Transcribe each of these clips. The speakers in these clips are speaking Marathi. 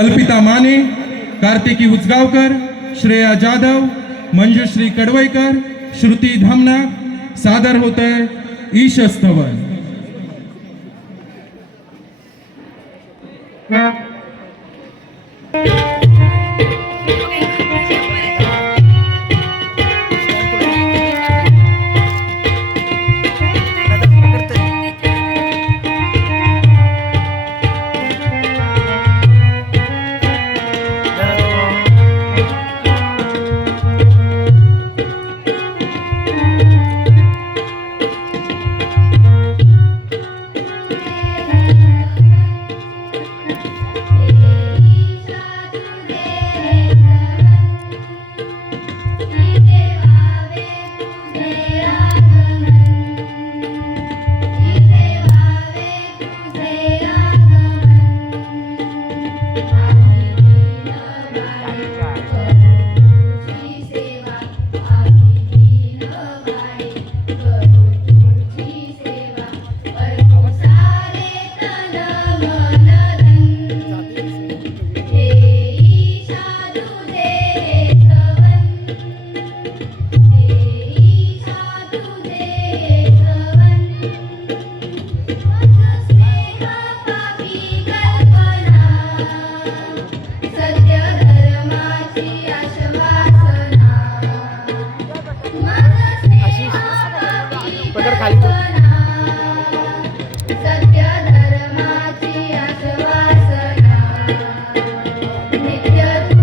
कल्पिता माने, कार्तिकी उचगावकर, श्रेया जाधव, मंजुश्री कडवईकर, श्रुती धामना सादर होतंय ईशस्तवन.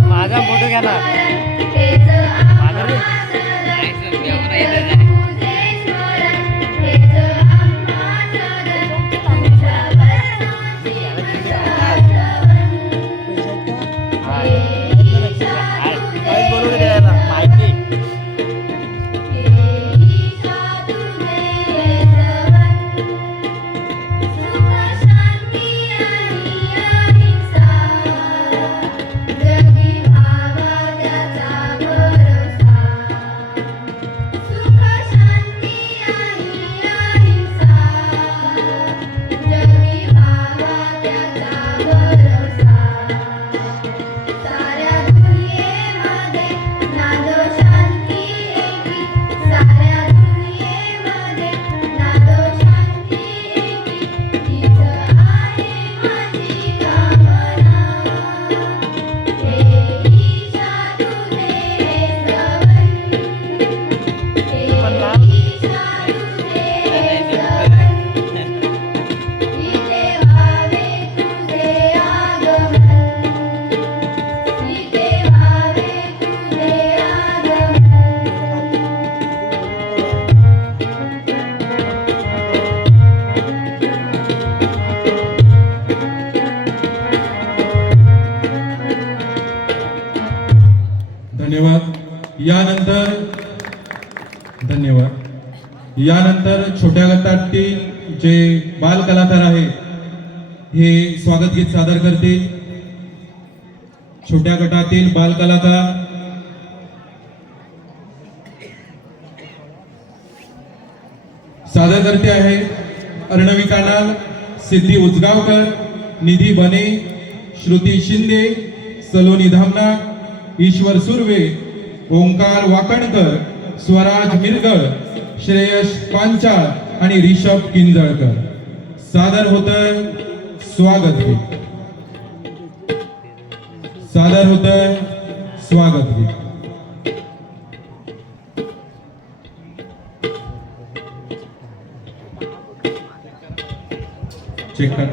माझा फोटो घ्या ना. यानंतर छोट्या गटातील जे बाल कलाकार आहेत हे स्वागत गीत सादर करतील. छोट्या गटातील बाल कलाकार सादर करते आहे अर्णवी कानाल, सिद्धी उचगावकर, निधी बने, श्रुती शिंदे, सलोनी धामना, ईश्वर सुर्वे, ओंकार वाकणकर, स्वराज मिरगळ, श्रेयश पांचाळ आणि ऋषभ किंजळकर. सादर होतंय स्वागत गीत. सादर होतंय स्वागत गीत. चेक कर.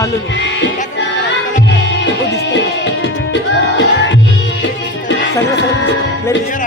आलो हो दिसतंय सगळं सगळं दिसतं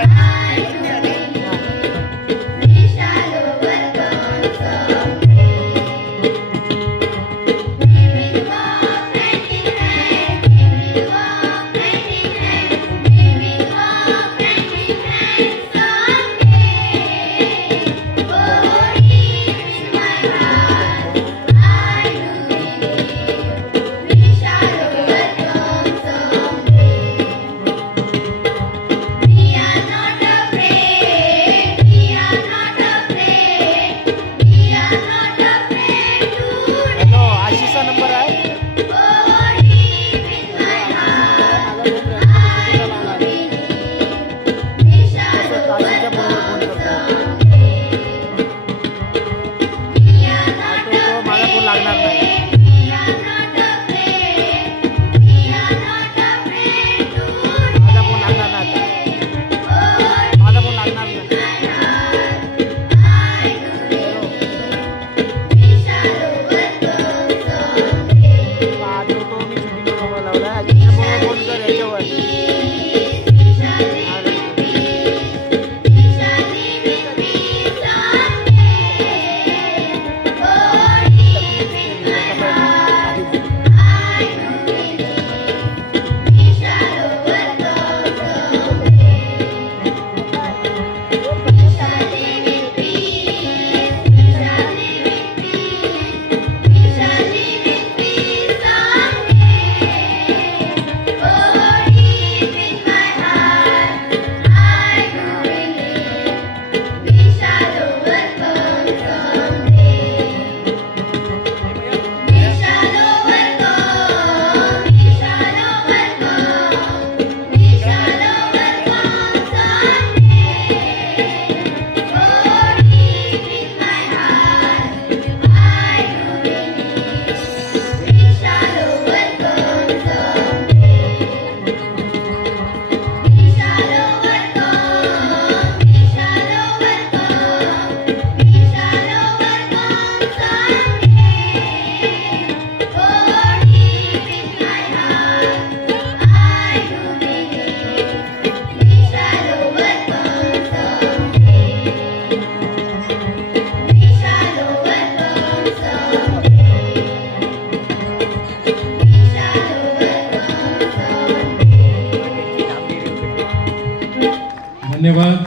धन्यवाद.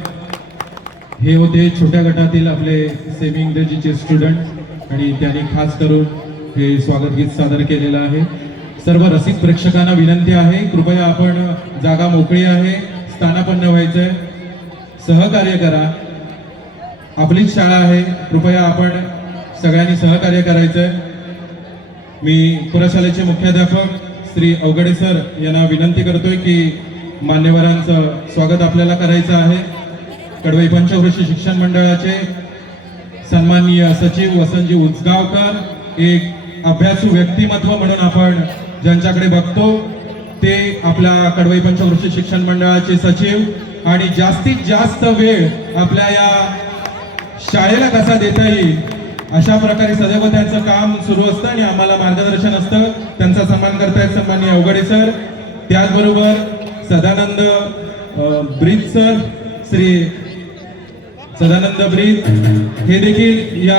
हे होते छोट्या गटातील आपले सेमी इंग्रजीचे स्टुडंट आणि त्यांनी खास करून हे स्वागत गीत सादर केलेलं आहे. सर्व रसिक प्रेक्षकांना विनंती आहे, कृपया आपण जागा मोकळी आहे, स्थानापन्न व्हायचंय, सहकार्य करा. आपलीच शाळा आहे, कृपया आपण सगळ्यांनी सहकार्य करायचंय. मी पुरशालेचे मुख्याध्यापक श्री अवघडे सर यांना विनंती करतोय की मान्यवरांचं स्वागत आपल्याला करायचं आहे. कडवई पंचवर्षीय शिक्षण मंडळाचे सन्माननीय सचिव वसंतजी उचगावकर एक अभ्यासू व्यक्तिमत्व म्हणून आपण ज्यांच्याकडे बघतो ते आपल्या कडवई पंचवर्षीय शिक्षण मंडळाचे सचिव आणि जास्तीत जास्त वेळ आपल्या या शाळेला कसा देता येईल अशा प्रकारे सदैव त्यांचं काम सुरू असतं आणि आम्हाला मार्गदर्शन असतं. त्यांचा सन्मान करतायत सन्माननीय अवघडे सर. त्याचबरोबर सदानंद ब्रीद सर, श्री सदानंद ब्रीद हे देखील या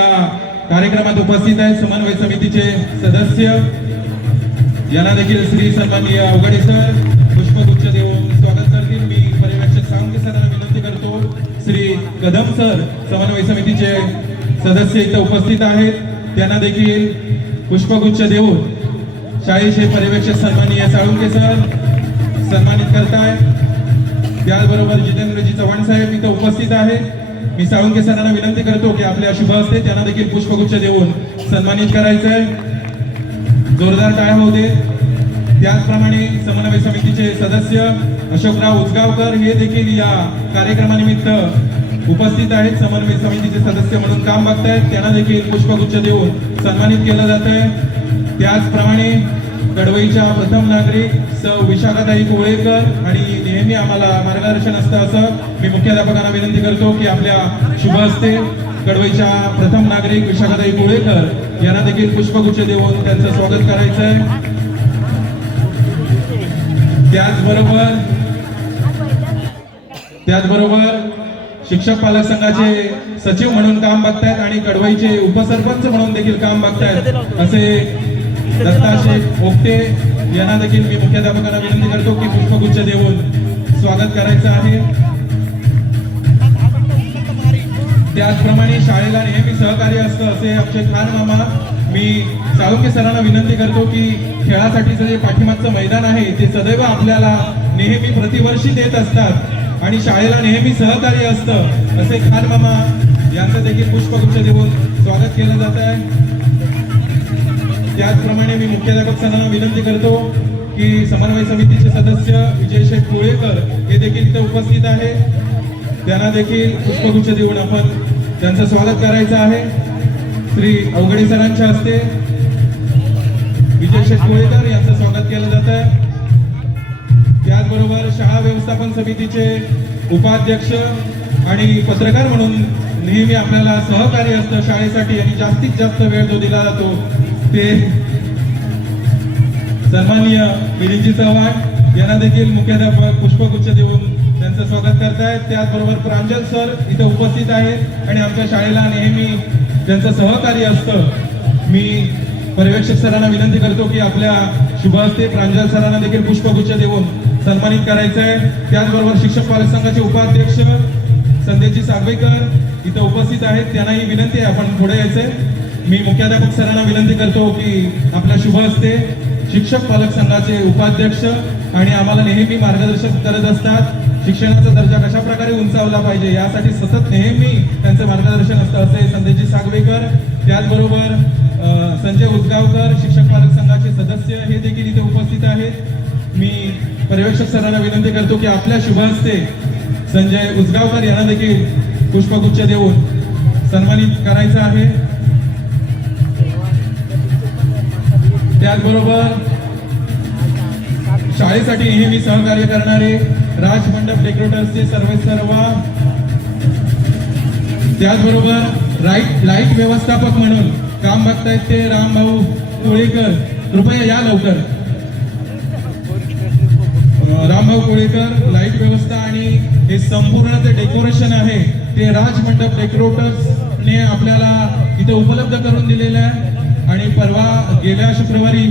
कार्यक्रमात उपस्थित आहेत. समन्वय समितीचे सदस्य यांना देखील श्री सन्माननीय अवघडे सर पुष्पगुच्छ देऊन स्वागत करतील. मी पर्यवेक्षक सावंगे सरांना विनंती करतो, श्री कदम सर समन्वय समितीचे सदस्य इथे उपस्थित आहेत, त्यांना देखील पुष्पगुच्छ देऊन शाळेचे पर्यवेक्षक सन्माननीय साळुंके सर सन्मानित करताय. त्याचबरोबर जितेंद्रजी चव्हाण साहेब इथे उपस्थित आहेत. मी साळुंके सरांना विनंती करतो की आपल्या शुभ हस्ते त्यांना देखील पुष्पगुच्छ देऊन सन्मानित करायचंय. जोरदार टाळ्या होऊ दे. त्याचप्रमाणे समन्वय समितीचे सदस्य अशोकराव उचगावकर हे देखील या कार्यक्रमानिमित्त उपस्थित आहेत. समन्वय समितीचे सदस्य म्हणून काम बघतायत, त्यांना देखील पुष्पगुच्छ देऊन सन्मानित केलं जात आहे. त्याचप्रमाणे कडवईच्या प्रथम नागरिक सौ विशाखाताई कोळेकर आणि नेहमी आम्हाला मार्गदर्शन असतं असं मी मुख्याध्यापकांना विनंती करतो की आपल्या शुभ हस्ते कडवईच्या प्रथम नागरिक विशाखाताई कोळेकर यांना देखील पुष्पगुच्छ देऊन त्यांचं स्वागत करायचं आहे. त्याचबरोबर शिक्षक पालक संघाचे सचिव म्हणून काम बघतायत आणि कडवईचे उपसरपंच म्हणून देखील काम बघतायत असे दत्ताशेठ ओपटे यांना देखील मी मुख्याध्यापकांना विनंती करतो की पुष्पगुच्छ देऊन स्वागत करायचं आहे. त्याचप्रमाणे शाळेला नेहमी सहकार्य असतं असे आमचे खान मामा. मी साळुंके सरांना विनंती करतो की खेळासाठीचं जे पाठीमागचं मैदान आहे ते सदैव आपल्याला नेहमी प्रतिवर्षी देत असतात आणि शाळेला नेहमी सहकार्य असतं असे खान मामा यांचं देखील पुष्पगुच्छ देऊन स्वागत केलं जात आहे. त्याचप्रमाणे मी मुख्याध्यापक सरांना विनंती करतो की समन्वय समितीचे सदस्य विजय शेठ कोळेकर हे देखील इथे उपस्थित आहे. त्यांना देखील पुष्पगुच्छ देऊन आपण त्यांचं स्वागत करायचं आहे. श्री अवघडे सरांच्या हस्ते विजय शेठ कोळेकर यांचं स्वागत केलं जात आहे. त्याचबरोबर शाळा व्यवस्थापन समितीचे उपाध्यक्ष आणि पत्रकार म्हणून नेहमी आपल्याला सहकार्य असतं शाळेसाठी आणि जास्तीत जास्त वेळ जो दिला जातो ते सन्माननीय मिलिंदजी चव्हाण यांना देखील मुख्याध्यापक पुष्पगुच्छ देऊन त्यांचं स्वागत करतायत. त्याचबरोबर प्रांजल सर इथे उपस्थित आहेत आणि आमच्या शाळेला नेहमी त्यांचं सहकार्य असतं. मी पर्यवेक्षक सरांना विनंती करतो की आपल्या शुभ हस्ते प्रांजल सरांना देखील पुष्पगुच्छ देऊन सन्मानित करायचं आहे. त्याचबरोबर शिक्षक पालक संघाचे उपाध्यक्ष संदेशजी सागवेकर इथे उपस्थित आहेत. त्यांनाही विनंती आहे आपण पुढे यायचंय. मी मुख्याध्यापक सरांना विनंती करतो की आपल्या शुभ हस्ते शिक्षक पालक संघाचे उपाध्यक्ष आणि आम्हाला नेहमी मार्गदर्शन करत असतात. शिक्षणाचा दर्जा कशा प्रकारे उंचावला पाहिजे यासाठी सतत नेहमी त्यांचं मार्गदर्शन असतं असे संदेशजी सागवेकर. त्याचबरोबर संजय उसगावकर शिक्षक पालक संघाचे सदस्य हे देखील इथे उपस्थित आहेत. मी पर्यवेक्षक सरांना विनंती करतो की आपल्या शुभ हस्ते संजय उसगावकर यांना देखील पुष्पगुच्छ देऊन सन्मानित करायचं आहे. त्याचबरोबर शाळेसाठी नेहमी सहकार्य करणारे राजमंडप डेकोरेटर्सचे सर्व त्याचबरोबर लाईट व्यवस्थापक म्हणून काम बघतायत ते रामभाऊ कोळेकर. कृपया या लवकर. रामभाऊ कोळेकर लाईट व्यवस्था आणि हे संपूर्ण ते डेकोरेशन आहे ते राजमंडप डेकोरेटर्सने आपल्याला इथे उपलब्ध करून दिलेलं आहे. आणि परवा गेल्या शुक्रवारी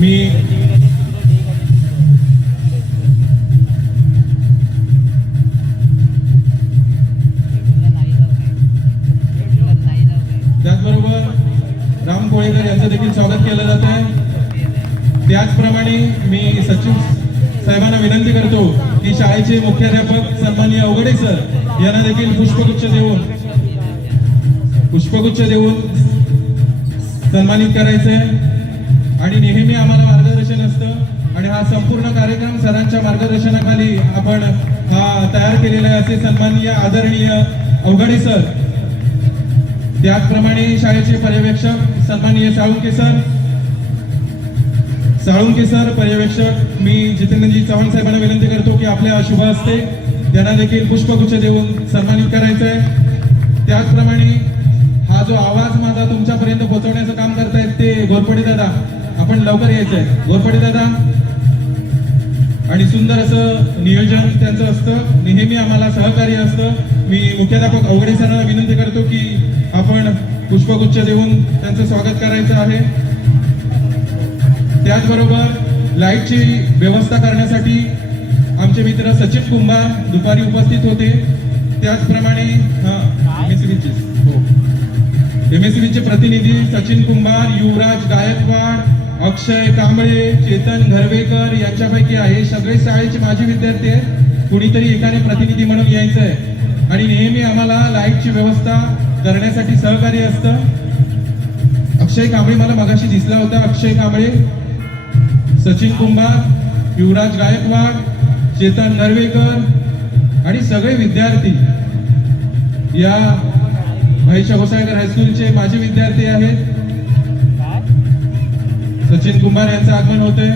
मी त्याचबरोबर राम कोळेकर यांचं देखील स्वागत केलं जात आहे. त्याचप्रमाणे मी सचिव साहेबांना विनंती करतो की शाळेचे मुख्याध्यापक सन्माननीय अवघडे सर यांना देखील पुष्पगुच्छ देऊन सन्मानित करायचंय. आणि नेहमी आम्हाला मार्गदर्शन असतं आणि हा संपूर्ण कार्यक्रम सरांच्या मार्गदर्शनाखाली आपण हा तयार केलेला आहे असे सन्माननीय आदरणीय अवघडे सर. त्याचप्रमाणे शाळेचे पर्यवेक्षक सन्माननीय साळुंके सर पर्यवेक्षक मी जितेंद्रजी चव्हाण साहेबांना विनंती करतो की आपल्या शुभ हस्ते त्यांना देखील पुष्पगुच्छ देऊन सन्मानित करायचं आहे. त्याचप्रमाणे हा जो आवाज माझा तुमच्यापर्यंत पोहोचवण्याचं काम करतायत ते घोरपडे दादा, आपण लवकर यायचंय. घोरपडे दादा आणि सुंदर असं नियोजन त्यांचं असतं, नेहमी आम्हाला सहकार्य असतं. मी मुख्याध्यापक अवघडे सरांना विनंती करतो की आपण पुष्पगुच्छ देऊन त्यांचं स्वागत करायचं आहे. त्याचबरोबर लाईटची व्यवस्था करण्यासाठी आमचे मित्र सचिन कुंभार दुपारी उपस्थित होते. त्याचप्रमाणे एमएससीबीचे प्रतिनिधी सचिन कुंभार, युवराज गायकवाड, अक्षय कांबळे, चेतन घरवेकर यांच्यापैकी आहे. सगळे शाळेचे माजी विद्यार्थी आहेत. कुणीतरी एकाने प्रतिनिधी म्हणून यायचं आहे आणि नेहमी आम्हाला लाईटची व्यवस्था करण्यासाठी सहकार्य असतं. अक्षय कांबळे मला मगाशी दिसला होता. अक्षय कांबळे, सचिन कुंभार, युवराज गायकवाड, चेतन नरवेकर आणि सगळे विद्यार्थी या भाईशा गोसाळकर हायस्कूलचे माजी विद्यार्थी आहेत. सचिन कुंभार यांचं आगमन होते.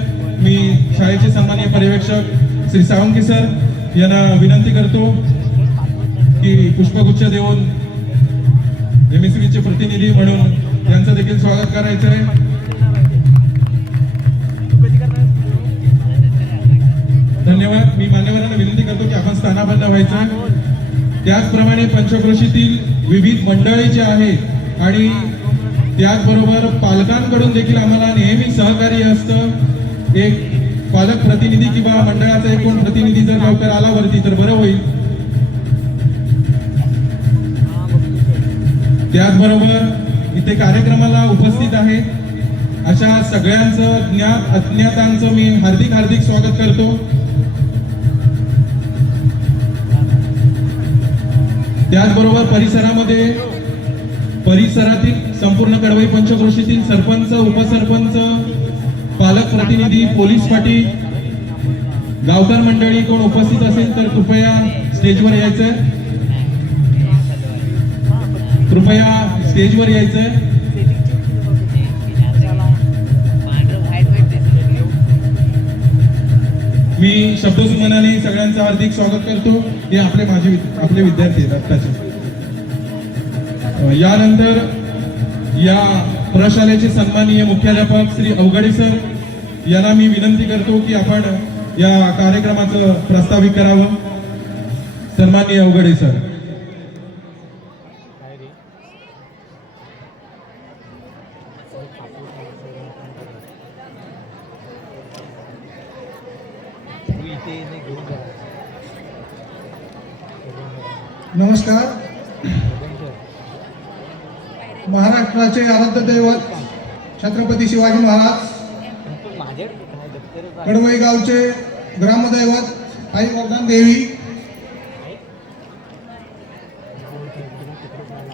मी शाळेचे सन्माननीय पर्यवेक्षक श्री साळुंके सर यांना विनंती करतो की पुष्पगुच्छ देऊन MSVचे प्रतिनिधी म्हणून त्यांचं देखील स्वागत करायचं आहे. धन्यवाद. मी मान्यवरांना विनंती करतो की आपण स्थानाबद्ध व्हायचं. त्याचप्रमाणे पंचक्रोशीतील विविध मंडळी जे आहेत आणि त्याचबरोबर पालकांकडून देखील आम्हाला नेहमी सहकार्य असतं. एक पालक प्रतिनिधी किंवा मंडळाचा एक कोण प्रतिनिधी जर लवकर आला वरती तर बरं होईल. त्याचबरोबर इथे कार्यक्रमाला उपस्थित आहे अशा सगळ्यांचं ज्ञात अज्ञातांचं मी हार्दिक स्वागत करतो. त्याचबरोबर परिसरातील संपूर्ण कडवई पंचक्रोशीतील सरपंच, उपसरपंच, पालक प्रतिनिधी, पोलीस पाटील, गावकर मंडळी कोण उपस्थित असेल तर कृपया स्टेजवर यायचंय. मी शब्दसुमनाने सगळ्यांचं हार्दिक स्वागत करतो. हे आपले विद्यार्थी आहेत आत्ताचे. यानंतर या प्रशालेचे सन्माननीय मुख्याध्यापक श्री अवघडे सर यांना मी विनंती करतो की आपण या कार्यक्रमाचं प्रास्ताविक करावं. सन्माननीय अवघडे सर. नमस्कार. महाराष्ट्राचे आराध्य दैवत छत्रपती शिवाजी महाराज, कडवई गावचे ग्रामदैवत आई वर्धन देवी,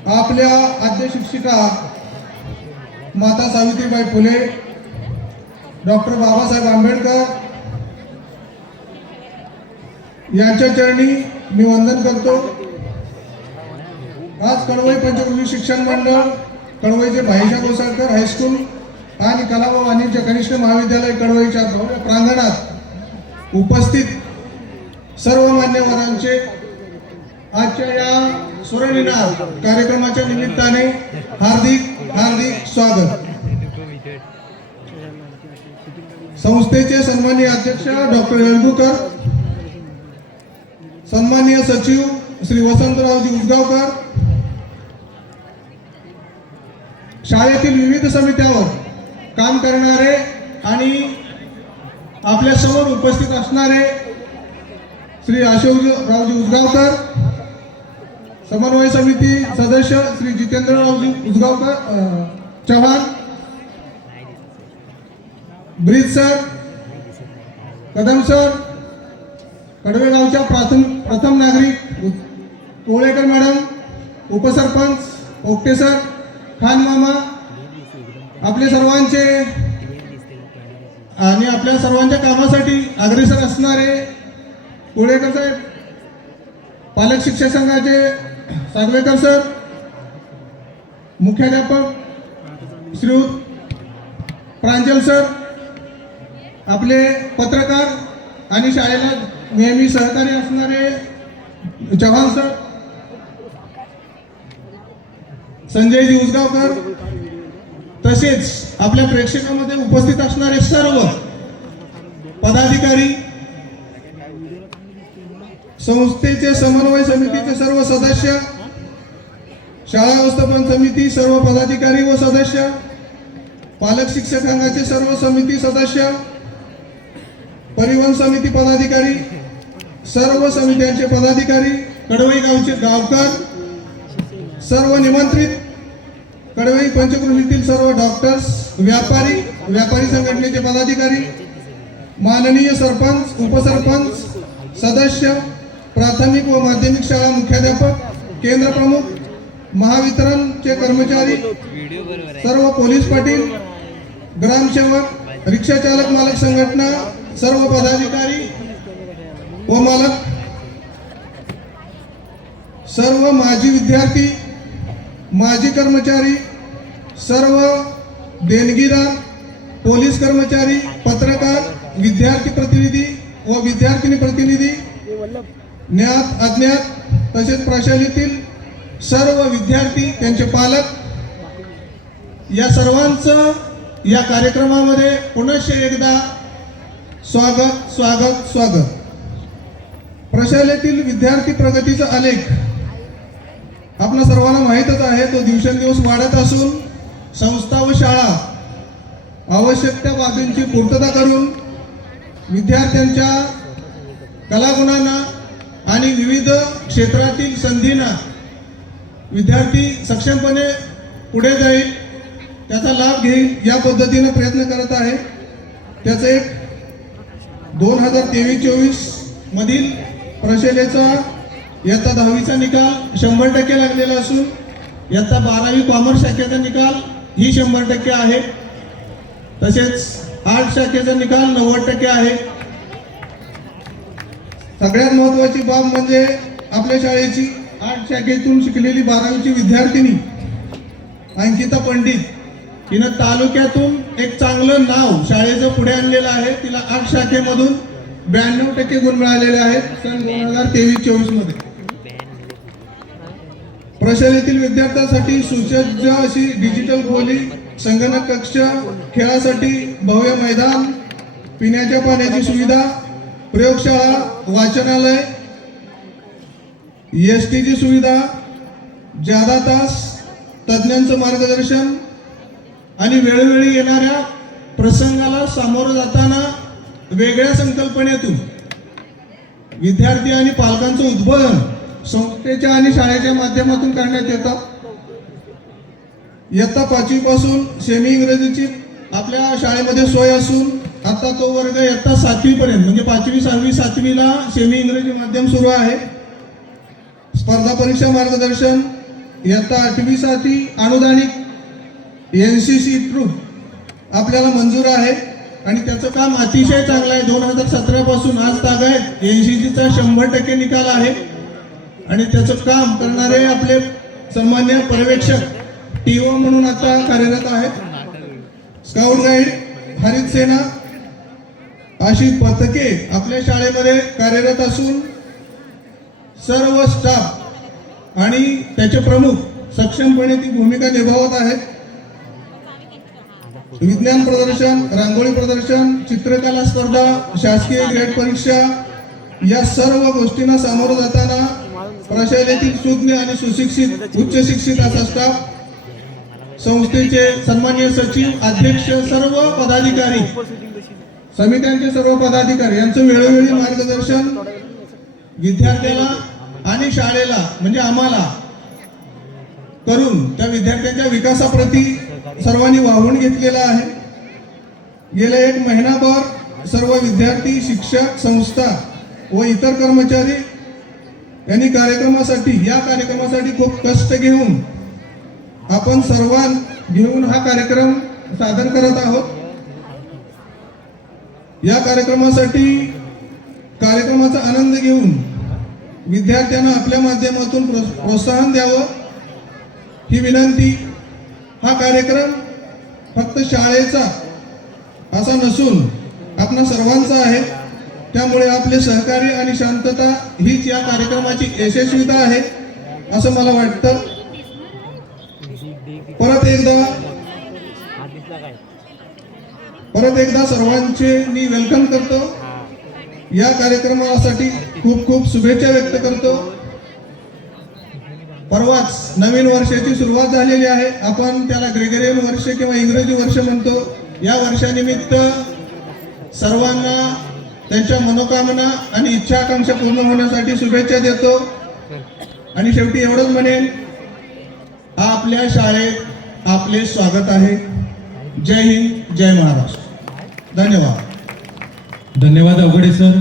आपल्या आद्य शिक्षिका माता सावित्रीबाई फुले, डॉक्टर बाबासाहेब आंबेडकर यांच्या चरणी मी वंदन करतो. आज कडवई पंचक्रोशी शिक्षण मंडळ, कडवईचे भाईशा कोसळकर हायस्कूल आणि कला व वाणिज्य कनिष्ठ महाविद्यालय कडवईच्या भव्य प्रांगणात उपस्थित सर्व मान्यवरांचे आजच्या या सुवर्णिनार कार्यक्रमाच्या निमित्ताने हार्दिक स्वागत. संस्थेचे सन्माननीय अध्यक्ष डॉक्टर येळगुकर, सन्माननीय सचिव श्री वसंतरावजी उसगावकर, शाळेतील विविध समित्यावर काम करणारे आणि आपल्या समोर उपस्थित असणारे श्री अशोकरावजी उसगावकर, समन्वय समिती सदस्य श्री जितेंद्ररावजी उसगावकर चव्हाण, ब्रिज सर, कदम सर, कडवे गावच्या प्रथम नागरिक कोळेकर मॅडम, उपसरपंच ओकटे सर, खान मामा, आपले सर्वांचे आणि आपल्या सर्वांच्या कामासाठी अग्रेसर असणारे कोळेकर साहेब, पालक शिक्षक संघाचे सागवेकर सर, मुख्याध्यापक श्रीयुत प्रांजल सर, आपले पत्रकार आणि शाळेला नेहमी सहकारी असणारे चव्हाण सर, संजयजी उसगावकर, तसेच आपल्या प्रेक्षकांमध्ये उपस्थित असणारे सर्व पदाधिकारी, संस्थेचे समन्वय समितीचे सर्व सदस्य, शाळा व्यवस्थापन समिती सर्व पदाधिकारी व सदस्य, पालक शिक्षक संघाचे सर्व समिती सदस्य, परिवहन समिती पदाधिकारी, सर्व समित्यांचे पदाधिकारी, कडवई गावचे गावकर, सर्व निमंत्रित, कडवई पंचक्रोशीतील सर्व डॉक्टर्स, व्यापारी संघटनेचे पदाधिकारी, माननीय सरपंच, उपसरपंच, सदस्य, प्राथमिक व माध्यमिक शाळा मुख्याध्यापक, केंद्र प्रमुख, महावितरणचे कर्मचारी, सर्व पोलीस पाटील, ग्रामसेवक, रिक्षा चालक मालक संघटना, सर्व पदाधिकारी व मालक, सर्व माजी विद्यार्थी, माजी कर्मचारी, सर्व देणगीदार, पोलीस कर्मचारी, पत्रकार, विद्यार्थी प्रतिनिधी व विद्यार्थिनी प्रतिनिधी, वल्लभ ज्ञात अज्ञात तसेच प्रशालेतील सर्व विद्यार्थी त्यांचे पालक या सर्वांचं या कार्यक्रमामध्ये पुनश्च एकदा स्वागत स्वागत स्वागत. प्रशालेतील विद्यार्थी प्रगतीचा आलेख आपल्या सर्वांना माहीतच आहे. तो दिवसेंदिवस वाढत असून संस्था व शाळा आवश्यक त्या बाबींची पूर्तता करून विद्यार्थ्यांच्या कलागुणांना आणि विविध क्षेत्रातील संधींना विद्यार्थी सक्षमपणे पुढे जाईल, त्याचा लाभ घेईल या पद्धतीने प्रयत्न करत आहे. त्याचं एक 2023-24 मधील प्रशालेचा इयत्ता 10वीचा निकाल 100% लागलेला असून इयत्ता 12वी कॉमर्स शाखेचा निकाल ही 100% आहे. तसेच आर्ट शाखेचा निकाल 90% आहे. सगळ्यात महत्त्वाची बाब म्हणजे आपल्या शाळेची आर्ट शाखेतून शिकलेली 12वीची विद्यार्थिनी अंकिता पंडित हिनं तालुक्यातून एक चांगलं नाव शाळेचं पुढे आणलेलं आहे. तिला आर्ट शाखेमधून 92% गुण मिळालेले आहेत सन 2023-24 मध्ये. प्रशालेतील विद्यार्थ्यांसाठी सुसज्ज अशी डिजिटल खोली, संगणक कक्ष, खेळासाठी भव्य मैदान, पिण्याच्या पाण्याची सुविधा, प्रयोगशाळा, वाचनालय, एसटीची सुविधा, जादा तास, तज्ज्ञांचं मार्गदर्शन आणि वेळोवेळी येणाऱ्या प्रसंगाला सामोरं जाताना वेगळ्या संकल्पनेतून विद्यार्थी आणि पालकांचं उद्बोधन संस्थेच्या आणि शाळेच्या माध्यमातून करण्यात येतं. इयत्ता 5वी पासून सेमी इंग्रजीची आपल्या शाळेमध्ये सोय असून आता तो वर्ग इयत्ता 7वी पर्यंत म्हणजे 5वी 6वी 7वीला सेमी इंग्रजी माध्यम सुरू आहे. स्पर्धा परीक्षा मार्गदर्शन इयत्ता 8वी साठी अनुदानित NCC ट्रूप आपल्याला मंजूर आहे आणि त्याचं काम अतिशय चांगलं आहे. 2017 पासून आज तागायत NCCचा 100% निकाल आहे आणि त्याचं काम करणारे आपले सन्मान्य पर्यवेक्षक TO म्हणून आता कार्यरत आहेत. स्काउट गाईड, हरित सेना अशी पथके आपल्या शाळेमध्ये कार्यरत असून सर्व स्टाफ आणि त्याचे प्रमुख सक्षमपणे ती भूमिका निभावत आहेत. विज्ञान प्रदर्शन, रांगोळी प्रदर्शन, चित्रकला स्पर्धा, शासकीय ग्रेड परीक्षा या सर्व गोष्टींना सामोरं जाताना प्रशालेतील सुज्ञ आणि सुशिक्षित उच्च शिक्षित असा स्टाफ, संस्थेचे सन्माननीय सचिव, अध्यक्ष, सर्व पदाधिकारी, समित्यांचे सर्व पदाधिकारी यांचं वेळोवेळी मार्गदर्शन विद्यार्थ्याला आणि शाळेला म्हणजे आम्हाला करून त्या विद्यार्थ्यांच्या विकासाप्रती सर्वांनी वाहून घेतलेला आहे. गेल्या 1 महिनाभर सर्व विद्यार्थी, शिक्षक, संस्था व इतर कर्मचारी यांनी या कार्यक्रमासाठी खूप कष्ट घेऊन आपण सर्वांना घेऊन हा कार्यक्रम सादर करत आहोत. या कार्यक्रमाचा आनंद घेऊन विद्यार्थ्यांना आपल्या माध्यमातून प्रोत्साहन द्यावं ही विनंती. हा कार्यक्रम फक्त शाळेचा असा नसून आपणा सर्वांचा आहे. त्यामुळे आपले सहकार्य आणि शांतता हीच या कार्यक्रमाची यशस्वीता आहे असं मला वाटतं. परत एकदा सर्वांचे मी वेलकम करतो. या कार्यक्रमासाठी खूप खूप शुभेच्छा व्यक्त करतो. परवाच नवीन वर्षाची सुरुवात झालेली आहे. आपण त्याला ग्रेगरियन वर्ष किंवा इंग्रजी वर्ष म्हणतो. या वर्षानिमित्त सर्वांना त्यांच्या मनोकामना आणि इच्छा आकांक्षा पूर्ण होण्यासाठी शुभेच्छा देतो आणि शेवटी एवढंच म्हणेन, आपल्या शाळेत आपले स्वागत आहे. जय हिंद, जय महाराष्ट्र. धन्यवाद. धन्यवाद अवघडे सर.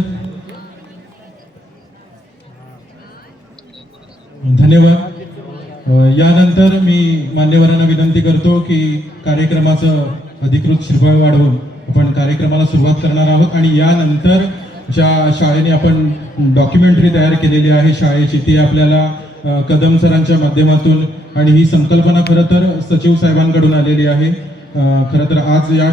धन्यवाद. यानंतर मी मान्यवरांना विनंती करतो की कार्यक्रमाचं अधिकृत श्रीफळ वाढवून आपण कार्यक्रमाला सुरुवात करणार आहोत आणि यानंतर ज्या शाळेने आपण डॉक्युमेंटरी तयार केलेली आहे शाळेची ती आपल्याला कदम सरांच्या माध्यमातून आणि ही संकल्पना खरं तर सचिव साहेबांकडून आलेली आहे. खरं तर आज या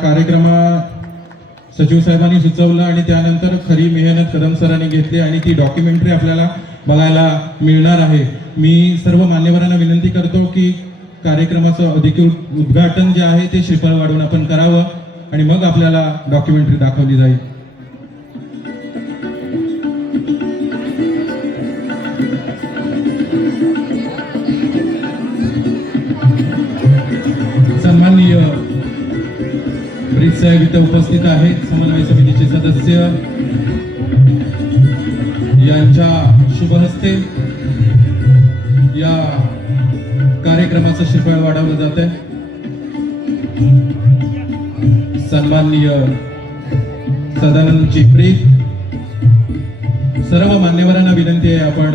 सचिव साहेबांनी सुचवलं आणि त्यानंतर खरी मेहनत कदम सरांनी घेतली आणि ती डॉक्युमेंटरी आपल्याला बघायला मिळणार आहे. मी सर्व मान्यवरांना विनंती करतो की कार्यक्रमाचं अधिकृत उद्घाटन जे आहे ते श्रीफळ वाढवून आपण करावं आणि मग आपल्याला डॉक्युमेंटरी दाखवली जाईल. सन्माननीय ब्रिज साहेब इथे उपस्थित आहेत. समन्वय समितीचे सदस्य यांच्या शुभ हस्ते या कार्यक्रमाचं श्रीफळ वाढवलं जात आहे. सन्माननीय सदानंद चिपरी, सर्व मान्यवरांना विनंती आहे आपण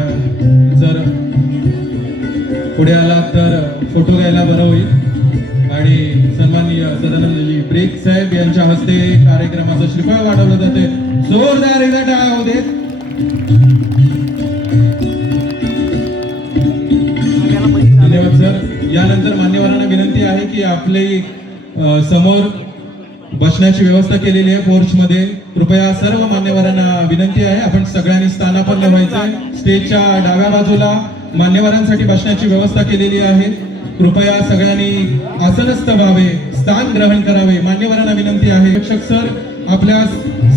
जर पुढे आलात तर फोटो घ्यायला बरं होईल. आणि सन्माननीय सदानंदजी ब्रिज साहेब यांच्या हस्ते कार्यक्रमाचं श्रीफळ वाढवलं जाते. जोरदार एकदा टाळ्या होऊ देत. धन्यवाद सर. यानंतर मान्यवरांना विनंती आहे की आपले समोर बसण्याची व्यवस्था केलेली आहे पोर्च मध्ये. कृपया सर्व मान्यवरांना विनंती आहे आपण सगळ्यांनी स्थानापन्न व्हायचंय. स्टेजच्या डाव्या बाजूला मान्यवरांसाठी बसण्याची व्यवस्था केलेली आहे. कृपया सगळ्यांनी आसनस्थ व्हावे, स्थान ग्रहण करावे. मान्यवरांना विनंती आहे. शिक्षक सर, आपल्या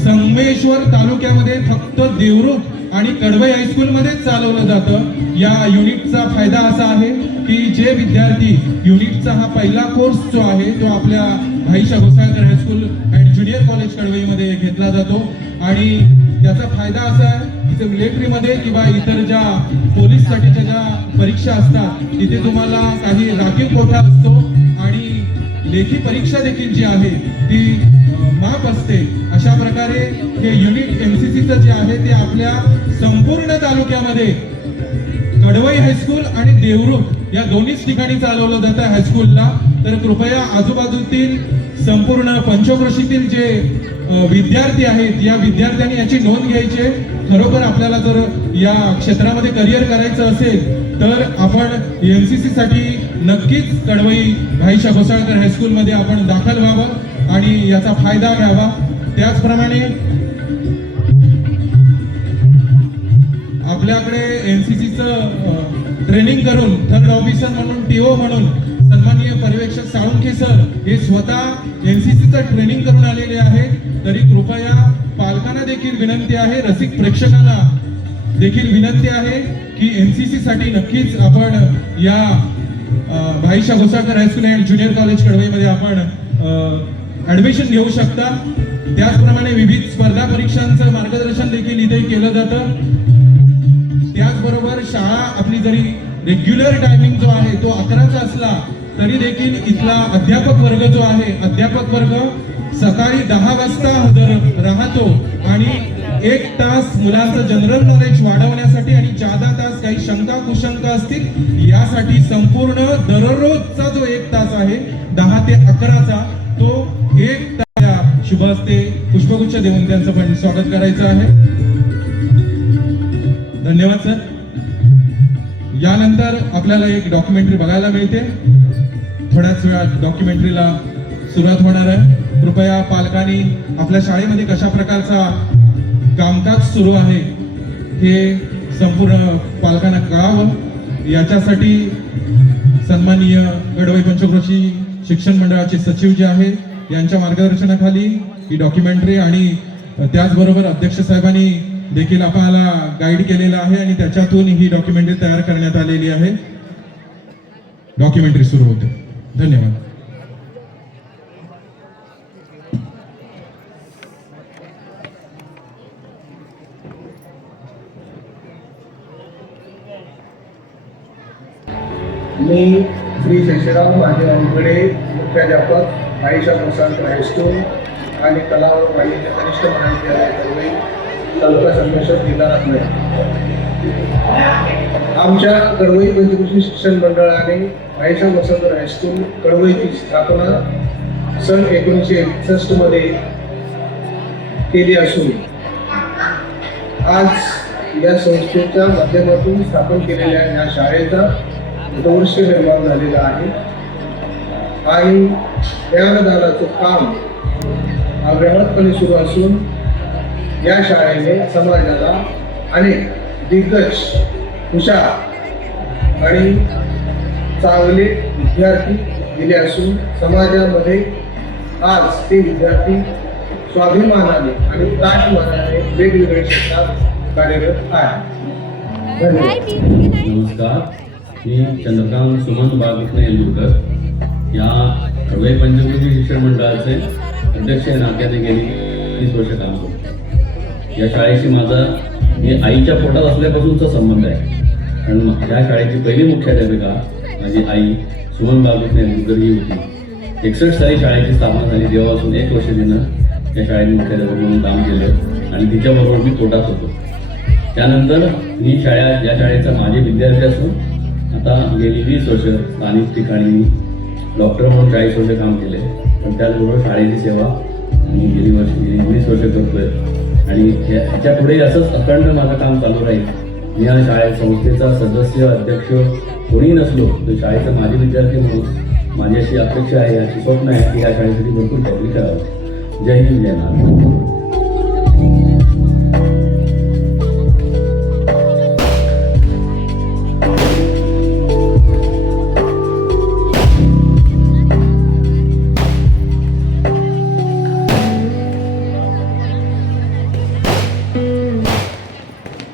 संगमेश्वर तालुक्यामध्ये फक्त देवरुख आणि कडवई हायस्कूल मध्येच चालवलं जातं. या युनिटचा फायदा असा आहे की जे विद्यार्थी युनिटचा हा पहिला कोर्स जो आहे तो आपल्या Bhaisha Ghosalkar high school and junior college कडवईमध्ये घेतला जातो. आणि याचा फायदा असा आहे की मिलिटरीमध्ये किंवा इतर ज्या पोलीससाठीच्या ज्या परीक्षा असतात तिथे तुम्हाला काही राखीव कोठा असतो आणि लेखी परीक्षा देखील जी आहे ती माफ असते. अशा प्रकारे हे युनिट एमसीसीचं जे आहे ते आपल्या संपूर्ण तालुक्यामध्ये कडवई हायस्कूल आणि देवरुख या दोन्हीच ठिकाणी चालवलं जातं हायस्कूलला. तर कृपया आजूबाजूतील संपूर्ण पंचक्रोशीतील जे विद्यार्थी आहेत या विद्यार्थ्यांनी याची नोंद घ्यायची. खरोखर आपल्याला जर या क्षेत्रामध्ये करिअर करायचं असेल तर आपण एमसीसी साठी नक्कीच कडवई भाईशा घोसाळकर हायस्कूलमध्ये आपण दाखल व्हावं आणि याचा फायदा घ्यावा. त्याचप्रमाणे आपल्याकडे एनसीसीचं ट्रेनिंग करून थर्ड ऑफिसर म्हणून टीओ म्हणून सन्माननीय पर्यवेक्षक साळुंखे सर हे स्वतः एनसीसीचं ट्रेनिंग करून आलेले आहेत. तरी कृपया पालकांना देखील विनंती आहे, रसिक प्रेक्षकांना देखील विनंती आहे की एनसीसी साठी नक्कीच आपण या Bhaisha Ghosalkar high school and junior college कडवईमध्ये आपण ऍडमिशन घेऊ शकता. त्याचप्रमाणे विविध स्पर्धा परीक्षांचं मार्गदर्शन देखील इथे केलं जातं. त्याचबरोबर शाळा आपली जरी रेग्युलर टायमिंग जो आहे तो 11चा असला तरी देखील इथला अध्यापक वर्ग जो आहे अध्यापक वर्ग सकाळी 10 वाजता हजर राहतो आणि 1 तास मुलांचं जनरल नॉलेज वाढवण्यासाठी आणि 14 तास काही शंका कुशंका असतील यासाठी संपूर्ण दररोजचा जो 1 तास आहे 10 ते 11चा तो 1 तास शुभ हस्ते पुष्पगुच्छ देऊन त्यांचं पण स्वागत करायचं आहे. धन्यवाद सर. यानंतर आपल्याला एक डॉक्युमेंटरी बघायला मिळते. थोड्याच वेळात डॉक्युमेंटरीला सुरुवात होणार आहे. कृपया पालकांनी आपल्या शाळेमध्ये कशा प्रकारचा कामकाज सुरू आहे हे संपूर्ण पालकांना कळावं याच्यासाठी सन्माननीय कडवई पंचक्रोशी शिक्षण मंडळाचे सचिव जे आहे यांच्या मार्गदर्शनाखाली ही डॉक्युमेंटरी आणि त्याचबरोबर अध्यक्ष साहेबांनी देखील आपल्याला गाईड केलेला आहे आणि त्याच्यातून ही डॉक्युमेंटरी तयार करण्यात आलेली आहे. डॉक्युमेंटरी सुरू होते. धन्यवाद. मी श्री शेषराव माझे वानखडे, मुख्याध्यापक भाईशा घोसाळकर हायस्कूल आणि कला व वाणिज्य कनिष्ठ महाविद्यालय कडवई, तालुका संगमेश्वर, जिल्हा रत्नागिरी. आमच्या कडवई पंचक्रोशी शिक्षण मंडळाने भाईशा घोसाळकर हायस्कूल कडवईची स्थापना सन 1961 मध्ये केली असून आज या संस्थेच्या माध्यमातून स्थापन केलेल्या या शाळेचा वर्ष निर्माण झालेला आहे आणि ज्ञानदानाचं काम अव्याहतपणे सुरू असून या शाळेने समाजाला अनेक दिग्गज हुशार आणि चांगले विद्यार्थी दिले असून समाजामध्ये आज ते विद्यार्थी स्वाभिमानाने आणि ताठमानाने वेगवेगळ्या क्षेत्रात कार्यरत आहे. धन्यवाद. नमस्कार, मी चंद्रकांत सुमंत बाळकृष्ण येलूरकर या खडवई पंचकृषी शिक्षण मंडळाचे अध्यक्ष या नात्याने गेली 30 वर्ष काम करतो. या शाळेशी माझा मी आईच्या पोटात असल्यापासूनचा संबंध आहे. कारण या शाळेची पहिली मुख्याध्यापिका माझी आई सुमन बाळकृष्ण येलूरकर ही होती. 61 साली शाळेची स्थापना झाली, तेव्हापासून 1 वर्ष तिनं या शाळेत मुख्याध्यापक म्हणून काम केलं आणि तिच्याबरोबर मी पोटात होतो. त्यानंतर ही या शाळेचा माझे विद्यार्थी असून आता गेली 20 वर्ष स्थानिक ठिकाणी मी डॉक्टर म्हणून 40 वर्ष काम केले. पण त्याचबरोबर शाळेची सेवा मी गेली 20 वर्ष करतोय आणि ह्याच्या पुढे असंच अखंड माझं काम चालू राहील. मी या शाळेत संस्थेचा सदस्य अध्यक्ष कोणी नसलो तर शाळेचा माझे विद्यार्थी म्हणून माझी अशी अपेक्षा आहे, अशी स्वप्न आहे की या शाळेसाठी भरपूर काहीतरी करावं. जय हिंद, जय महाराष्ट्र.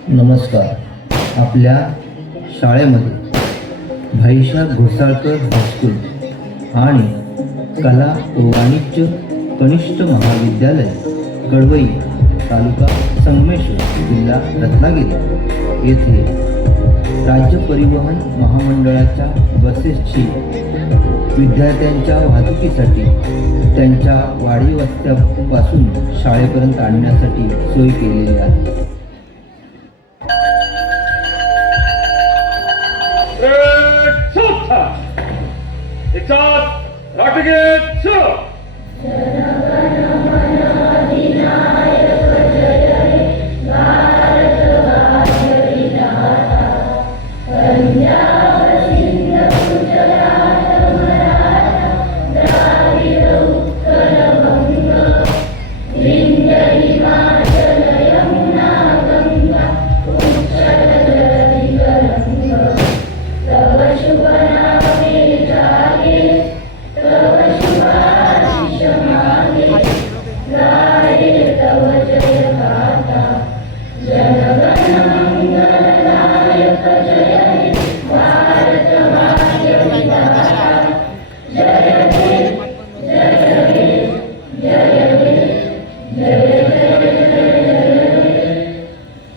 नमस्कार. आपल्या शाळेमध्ये भाईसाहेब घोसाळकर हायस्कूल आणि कला व वाणिज्य कनिष्ठ महाविद्यालय कळवई तालुका संगमेश्वर जिल्हा रत्नागिरी येथे राज्य परिवहन महामंडळाच्या बसेसची विद्यार्थ्यांच्या वाहतुकीसाठी त्यांच्या वाडी वस्त्यापासून शाळेपर्यंत आणण्यासाठी सोय केलेली आहे.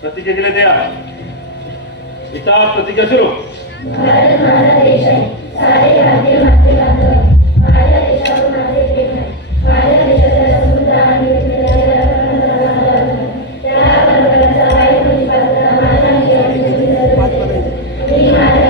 प्रतिज्ञा दिले द्या. इता प्रतिज्ञा सुरू. भारत माझा देश आहे. सारे भारतीय माझे बांधव आहे. माझ्या देशावर माझे प्रेम आहे. माझ्या देशाच्या समृद्ध आणि विविधतेच्या त्या परंपरांचा वाईट प्रतिपादन माझ्या मी माझ्या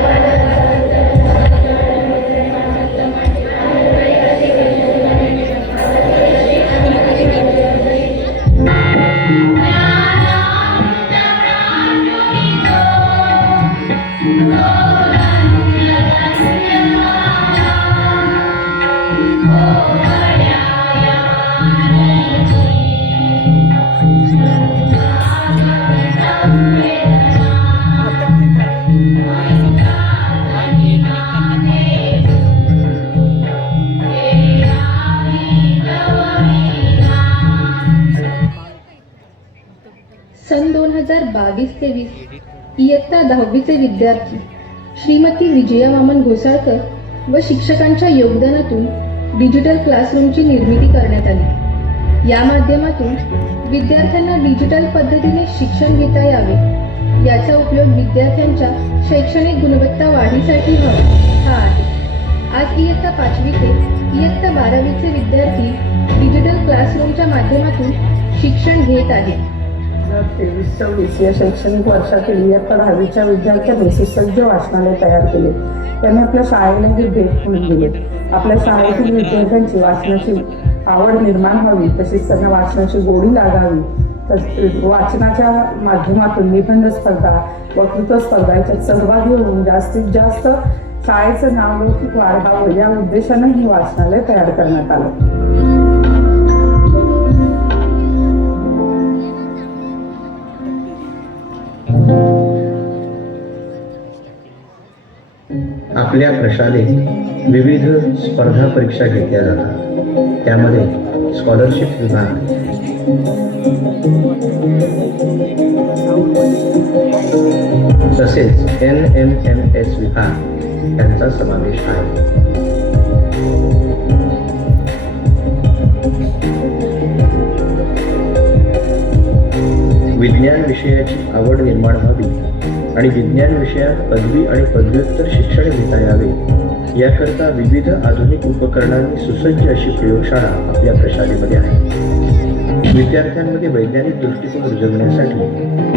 सन 2022-23 इयत्ता 10वीचे विद्यार्थी श्रीमती विजया वामन घोसाळकर व शिक्षकांच्या योगदानातून डिजिटल क्लासरूमची निर्मिती करण्यात आली. या माध्यमातून विद्यार्थ्यांना डिजिटल पद्धतीने शिक्षण घेता यावे याचा उपयोग विद्यार्थ्यांच्या शैक्षणिक गुणवत्ता वाढीसाठी हा आहे. आज इयत्ता 5वी ते इयत्ता 12वीचे विद्यार्थी डिजिटल क्लासरूमच्या माध्यमातून शिक्षण घेत आहेत. 2023-24 या शैक्षणिक वर्षातील इयत्ता 10वीच्या विद्यार्थ्यांनी सुसज्ज वाचनालय तयार केले. त्यांनी आपल्या शाळेला ही भेट म्हणून दिली. आपल्या शाळेतील विद्यार्थ्यांची वाचनाची आवड निर्माण व्हावी, तसेच त्यांना वाचनाची गोडी लागावी. तर वाचनाच्या माध्यमातून निबंध स्पर्धा, वक्तृत्व स्पर्धा याच्यात सहभागी होऊन जास्तीत जास्त शाळेचं नावलौकिक वाढावं या उद्देशानं ही वाचनालय तयार करण्यात आलं. आपल्या प्रशालेत विविध स्पर्धा परीक्षा घेतल्या जातात. त्यामध्ये स्कॉलरशिप विभाग, तसेच NMMS विभाग यांचा समावेश आहे. विज्ञान विषयाची आवड निर्माण व्हावी आणि विज्ञान विषयात पदवी आणि पदव्युत्तर शिक्षण घेता यावे याकरता विविध आधुनिक उपकरणांनी सुसज्ज अशी प्रयोगशाळा आपल्या प्रशालेमध्ये आहे. विद्यार्थ्यांमध्ये वैज्ञानिक दृष्टिकोन रुजवण्यासाठी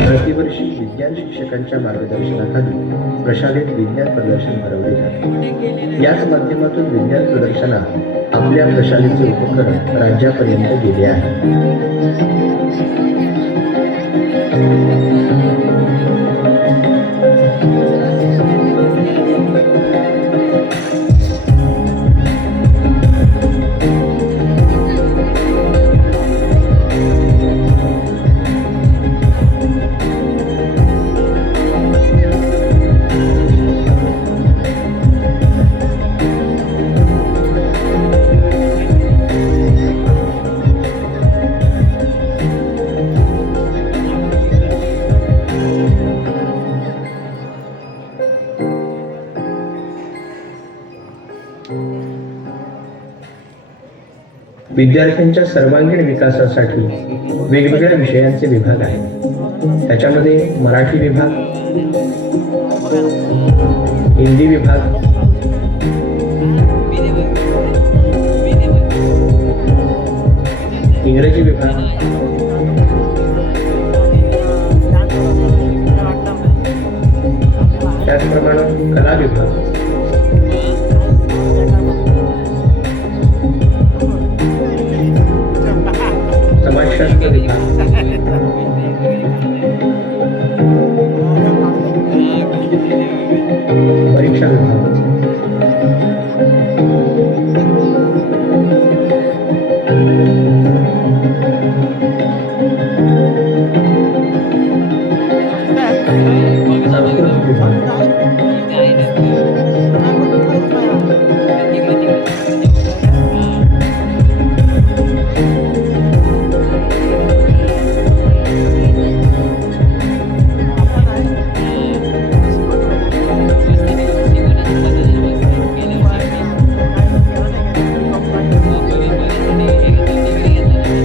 प्रतिवर्षी विज्ञान शिक्षकांच्या मार्गदर्शनाखाली प्रशालेत विज्ञान प्रदर्शन भरवले जाते. याच माध्यमातून विज्ञान प्रदर्शनात आपल्या प्रशालेचे उपकरण राज्यापर्यंत गेले आहे. विद्यार्थ्यांच्या सर्वांगीण विकासासाठी वेगवेगळ्या विषयांचे विभाग आहेत. त्याच्यामध्ये मराठी विभाग, हिंदी विभाग, इंग्रजी विभाग, त्याचप्रमाणे कला विभाग, समाजशास्त्र विभाग, परीक्षा विभाग, सांस्कृतिक विभाग,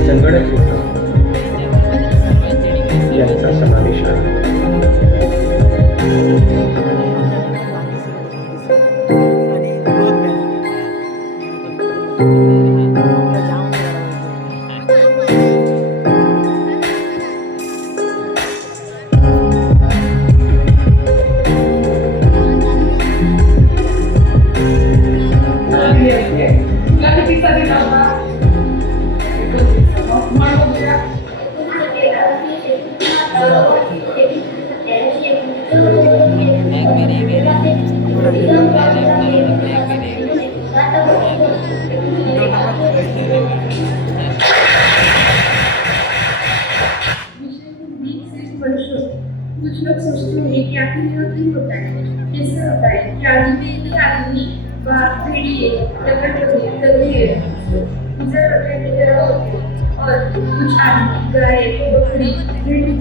संगणक विभाग यांचा समावेश आहे. कुछ लोग सोचते होंगे कि आखिर यह क्यों होता है, कैसे होता है, क्या आदमी भेड़िए लकड़िए जर होते और कुछ आदमी गाय बकरी भेड़ी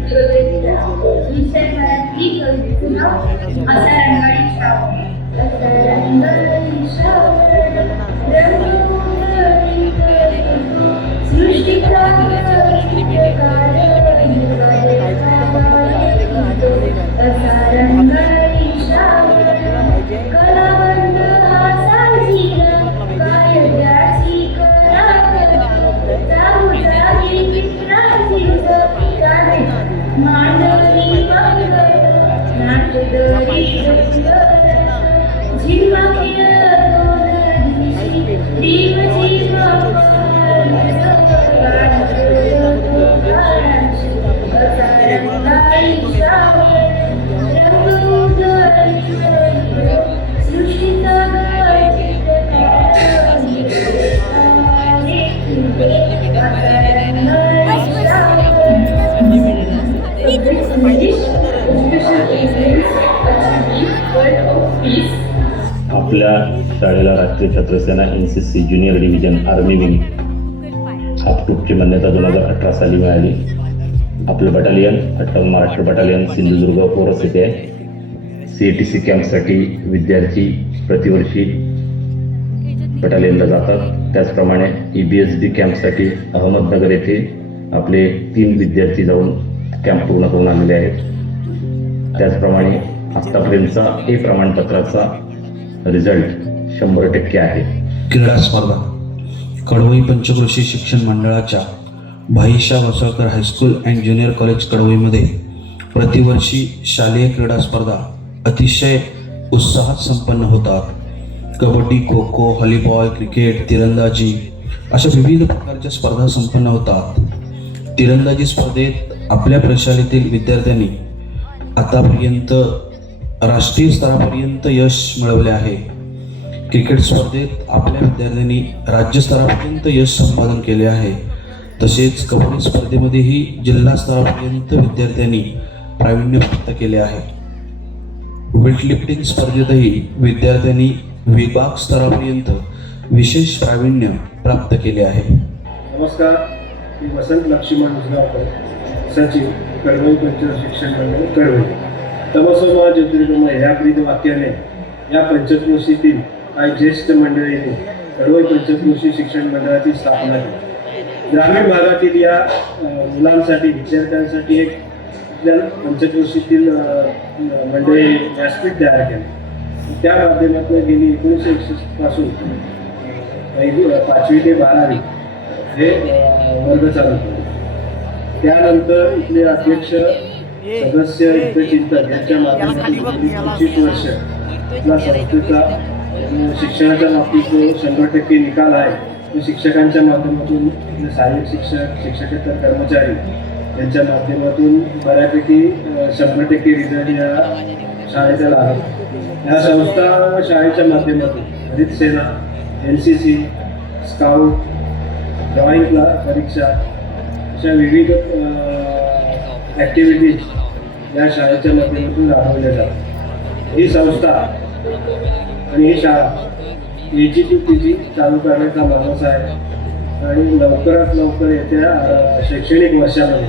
world of peace आपल्या शाळेला राष्ट्रीय छत्रसेना NCC junior division army wing हापटूपची मान्यता 2018 साली मिळाली. आपलं बटालियन 58 महाराष्ट्र बटालियन सिंधुदुर्ग ओरस येथे आहे. CATC कॅम्पसाठी विद्यार्थी प्रतिवर्षी बटालियनला जातात. त्याचप्रमाणे EBSB कॅम्पसाठी अहमदनगर येथे आपले 3 विद्यार्थी जाऊन कॅम्प पूर्ण करून आलेले आहेत. त्याचप्रमाणे आत्तापर्यंतचा A प्रमाणपत्राचा रिझल्ट 100% आहे. क्रीडा स्पर्धा कडवई पंचक्रोशी शिक्षण मंडळाच्या भाईशा वसळकर हायस्कूल अँड ज्युनियर कॉलेज कडवईमध्ये प्रतिवर्षी शालेय क्रीडा स्पर्धा अतिशय उत्साहात संपन्न होतात. कबड्डी, खो खो, व्हॉलीबॉल, क्रिकेट, तिरंदाजी अशा विविध प्रकारच्या स्पर्धा संपन्न होतात. तिरंदाजी स्पर्धेत आपल्या प्रशालेतील विद्यार्थ्यांनी आतापर्यंत राष्ट्रीय स्तरापर्यंत यश मिळवले आहे. क्रिकेट स्पर्धेत आपल्या विद्यार्थ्यांनी राज्यस्तरापर्यंत यश संपादन केले आहे. तसेच कबड्डी स्पर्धेमध्येही जिल्हा स्तरापर्यंत विद्यार्थ्यांनी प्रावीण्य प्राप्त केले आहे. वेटलिफ्टिंग स्पर्धेतही विद्यार्थ्यांनी विभाग स्तरापर्यंत विशेष प्रावीण्य प्राप्त केले आहे. नमस्कार, मी वसंत लक्ष्मण उजगावकर, सचिव कडवई पंचक्रोशी शिक्षण मंडळ कडवई. तमसोमा ज्योतिर्गमय या ब्रीद वाक्याने या पंचक्रोशीतील काही ज्येष्ठ मंडळींनी कडवई पंचक्रोशी शिक्षण मंडळाची स्थापना केली. ग्रामीण भागातील या मुलांसाठी विद्यार्थ्यांसाठी एक आपल्या पंचक्रोशीतील मंडळी व्यासपीठ तयार केले. त्या माध्यमातून गेली 1961 पासून 5वी ते 12वी हे वर्ग चालू केले. त्यानंतर इथले अध्यक्ष सदस्य हितचिंतक यांच्या माध्यमातून 25 वर्ष आपल्या संस्थेचा शिक्षणाच्या बाबतीत जो 100% निकाल आहे तो शिक्षकांच्या माध्यमातून सहाय्यक शिक्षक, शिक्षकेतर कर्मचारी यांच्या माध्यमातून बऱ्यापैकी 100% रिझल्ट या शाळेचा लागला. या संस्था शाळेच्या माध्यमातून हरित सेना, NCC, स्काउट, ड्रॉइंग क्लास परीक्षा अशा विविध ॲक्टिव्हिटीज या शाळेच्या माध्यमातून राबवल्या जातात. ही संस्था आणि ही शाळा AG2PG चालू करण्याचा मानस आहे आणि लवकरात लवकर येत्या शैक्षणिक वर्षामध्ये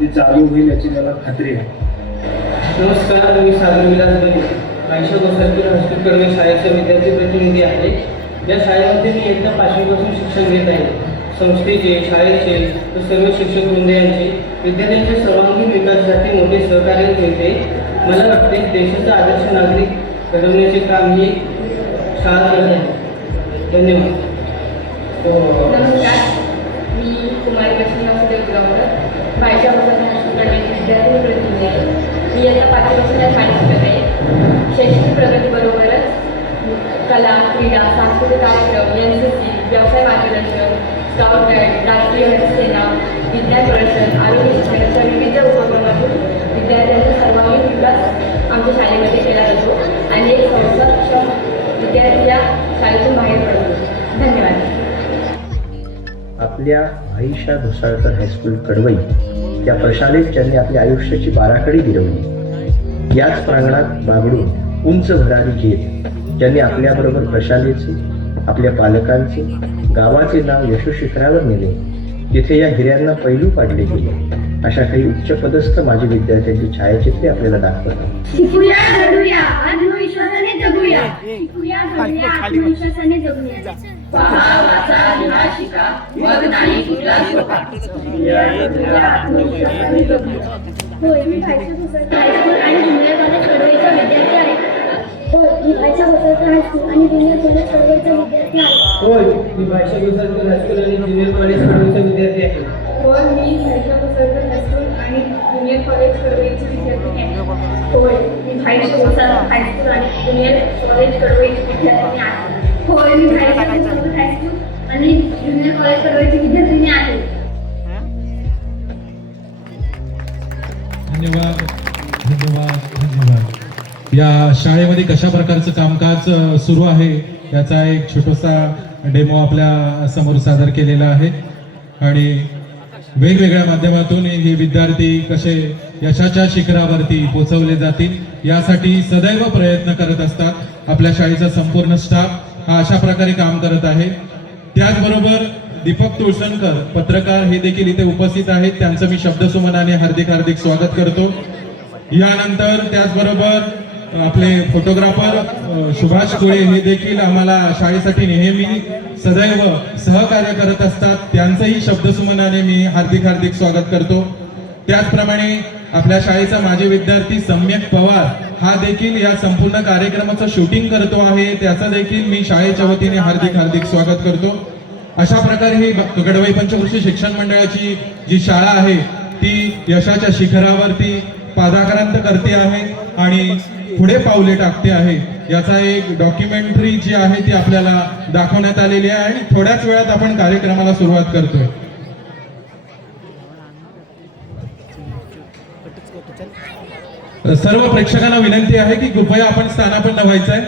ती चालू होईल याची मला खात्री आहे. नमस्कार, मी सागर विलास बने, भाईशा वसळकर हायस्कूल कडवई शाळेचा विद्यार्थी प्रतिनिधी आहे. या शाळेमध्ये मी इयत्ता 5वीपासून शिक्षण घेत आहे. संस्थेचे, शाळेचे व सर्व शिक्षक वृंद यांचे विद्यार्थ्यांच्या सर्वांगीण विकासासाठी मोठे सहकार्य मिळते. मला वाटते देशाचा आदर्श नागरिक घडवण्याचे काम ही शाळा करत आहे. धन्यवाद. नमस्कार, मी कुमारी लक्ष्मी वासुदेव गावकर, भाईशा वसळकर हायस्कूल कडवईची विद्यार्थी प्रतिनिधी आहे. मी इयत्ता 5वीपासून या शाळेत शिकत आहे. शैक्षणिक प्रगतीबरोबरच कला, क्रीडा, सांस्कृतिक कार्यक्रम, NCC, व्यवसाय मार्गदर्शन, स्काउट गाईड, राष्ट्रीय हरित सेना, विज्ञान प्रदर्शन, आरोग्य शिक्षणाच्या विविध उपक्रमातून विद्यार्थ्यांचा सर्वांगीण विकास आमच्या शाळेमध्ये केला जातो आणि एक संस्थाक्षम विद्यार्थी या शाळेतून बाहेर पडतो. धन्यवाद. आपल्या भाईशा घोसाळकर हायस्कूल कडवई या प्रशालेत ज्यांनी आपल्या आयुष्याची बाराखडी गिरवली, याच प्रांगणात बागडून उंच भरारी घेत ज्यांनी आपल्याबरोबर प्रशालेचे, आपल्या पालकांचे, गावाचे नाव यशोशिखरावर नेले, तिथे या हिऱ्यांना पैलू पाडले गेले, अशा काही उच्चपदस्थ माजी विद्यार्थ्यांची छायाचित्रे आपल्याला दाखवतात. शिकूया, घडूया, आत्मविश्वासाने जगूया. शिकूया, घडूया, आत्मविश्वासाने जगूया. पहा, वाचा, लिहा, शिका, मग नाही कुठला शोका. शिकूया, घडूया, आत्मविश्वासाने जगूया. होय, मी भाईशा घोसाळकर हायस्कूल आणि ज्युनियर कॉलेज कडवईचा विद्यार्थी आहे. होय, मी भाईशा घोसाळकर हायस्कूल आणि ज्युनियर कॉलेज कडवईचा विद्यार्थी आहे. होय, मी भाईशा घोसाळकर हायस्कूल आणि ज्युनियर कॉलेज कडवईचा विद्यार्थी आहे. होय, मी भाईशा घोसाळकर हायस्कूल आणि ज्युनियर कॉलेज कडवईची विद्यार्थी आहे. होय, मी भाईशा घोसाळकर हायस्कूल आणि ज्युनियर कॉलेज कडवईची विद्यार्थिनी आहे. होय, मी भाईशा घोसाळकर हायस्कूल आणि ज्युनियर कॉलेज कडवईची विद्यार्थिनी आहे. धन्यवाद, धन्यवाद, धन्यवाद. या शाळेमध्ये कशा प्रकारचं कामकाज सुरू आहे याचा एक छोटासा डेमो आपल्या समोर सादर केलेला आहे आणि वेगवेगळ्या माध्यमातून हे विद्यार्थी कसे यशाच्या शिखरावरती पोहोचवले जातील यासाठी सदैव प्रयत्न करत असतात. आपल्या शाळेचा संपूर्ण स्टाफ हा अशा प्रकारे काम करत आहे. त्याचबरोबर दीपक तुळसणकर पत्रकार हे देखील इथे उपस्थित आहेत. त्यांचं मी शब्दसुमनाने हार्दिक स्वागत करतो. यानंतर त्याचबरोबर आपले फोटोग्राफर सुभाष कुळे हे देखील आम्हाला शाळेसाठी नेहमी सदैव सहकार्य करत असतात. त्यांचंही शब्दसुमनाने मी हार्दिक स्वागत करतो. त्याचप्रमाणे आपल्या शाळेचा माजी विद्यार्थी सम्यक पवार हा देखील या संपूर्ण कार्यक्रमाचं शूटिंग करतो आहे. त्याचं देखील मी शाळेच्या वतीने हार्दिक स्वागत करतो. अशा प्रकारे ही कडवई पंचक्रोशी शिक्षण मंडळाची जी शाळा आहे ती यशाच्या शिखरावरती पादाक्रांत करते आहे आणि पुढे पावले टाकते आहे. याचा एक डॉक्युमेंटरी जी आहे ती आपल्याला दाखवण्यात आलेली आहे आणि थोड्याच वेळात आपण कार्यक्रमाला सुरुवात करतोय. सर्व प्रेक्षकांना विनंती आहे की कृपया आपण स्थानापन्न व्हायचंय.